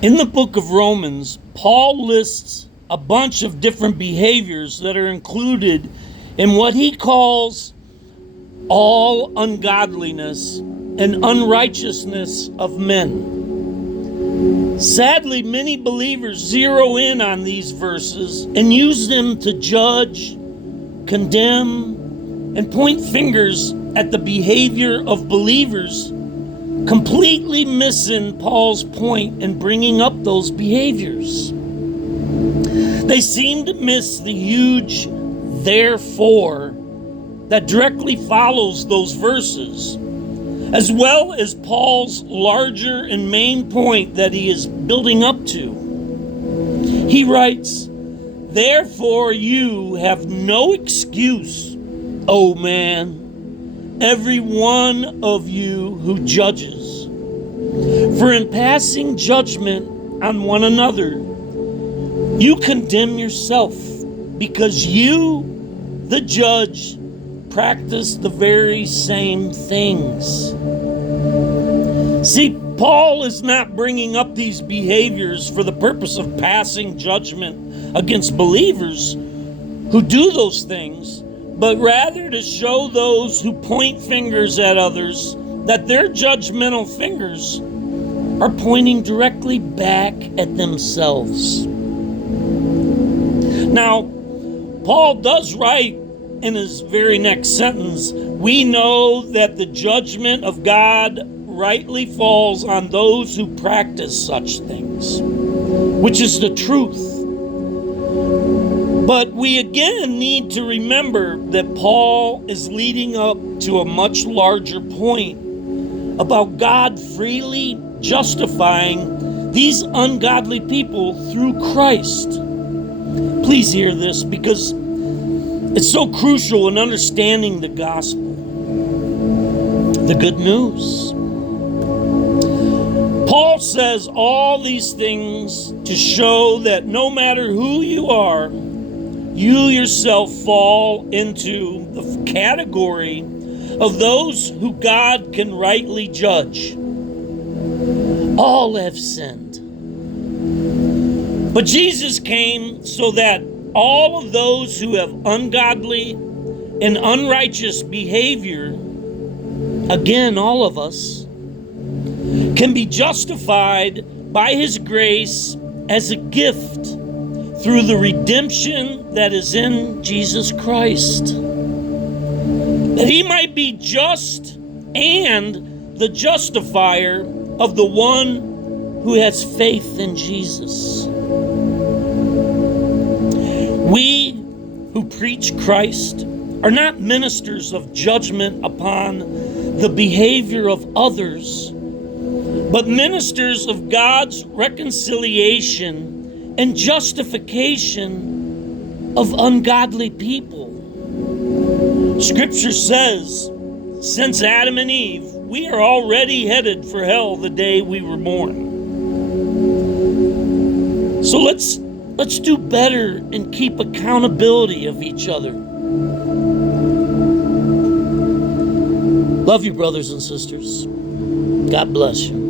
In the book of Romans, Paul lists a bunch of different behaviors that are included in what he calls all ungodliness and unrighteousness of men. Sadly, many believers zero in on these verses and use them to judge, condemn, and point fingers at the behavior of believers, completely missing Paul's point in bringing up those behaviors. They seem to miss the huge therefore that directly follows those verses, as well as Paul's larger and main point that he is building up to. He writes, "Therefore you have no excuse, O man, every one of you who judges. For in passing judgment on one another, you condemn yourself, because you, the judge, practice the very same things." See, Paul is not bringing up these behaviors for the purpose of passing judgment against believers who do those things, but rather to show those who point fingers at others that their judgmental fingers are pointing directly back at themselves. Now, Paul does write in his very next sentence, "We know that the judgment of God rightly falls on those who practice such things," which is the truth. But we again need to remember that Paul is leading up to a much larger point about God freely justifying these ungodly people through Christ. Please hear this, because it's so crucial in understanding the gospel, the good news. Paul says all these things to show that no matter who you are, you yourself fall into the category of those who God can rightly judge. All have sinned. But Jesus came so that all of those who have ungodly and unrighteous behavior, again, all of us, can be justified by His grace as a gift through the redemption that is in Jesus Christ, that He might be just and the justifier of the one who has faith in Jesus. We who preach Christ are not ministers of judgment upon the behavior of others, but ministers of God's reconciliation and justification of ungodly people. Scripture says, since Adam and Eve, we are already headed for hell the day we were born. So let's do better and keep accountability of each other. Love you, brothers and sisters. God bless you.